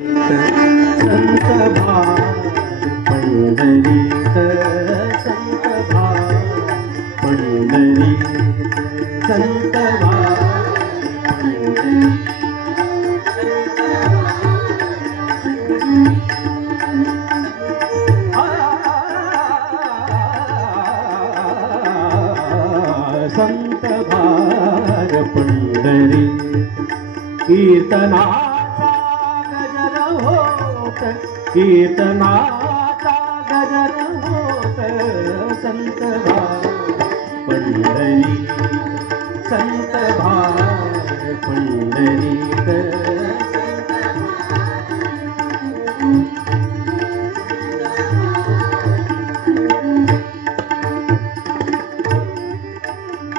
संत भार पंढरीत, संत भार पंढरीत, संत भार पंढरीत, संत भार पंढरीत, कीर्तनाचा गजर होत, कीर्तनाचा गजर होत, संत भार पंढरीत, संत भार पंढरीत,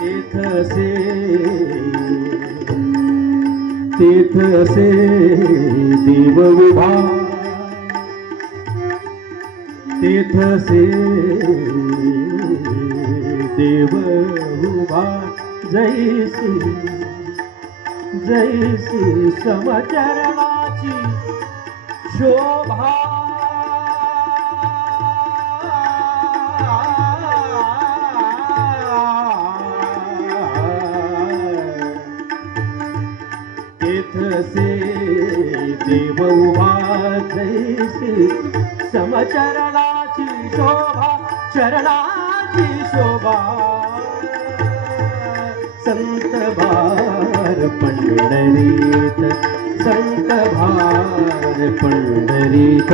तेथसे तेथसे देव उभा, तेथसे देव उभा, जैसी जैसी समचरणाची शोभा, तेथसे देव उभा, जैसी समचरणाची शोभा, चरणाची शोभा, संत भार पंढरीत, संत भार पंढरीत.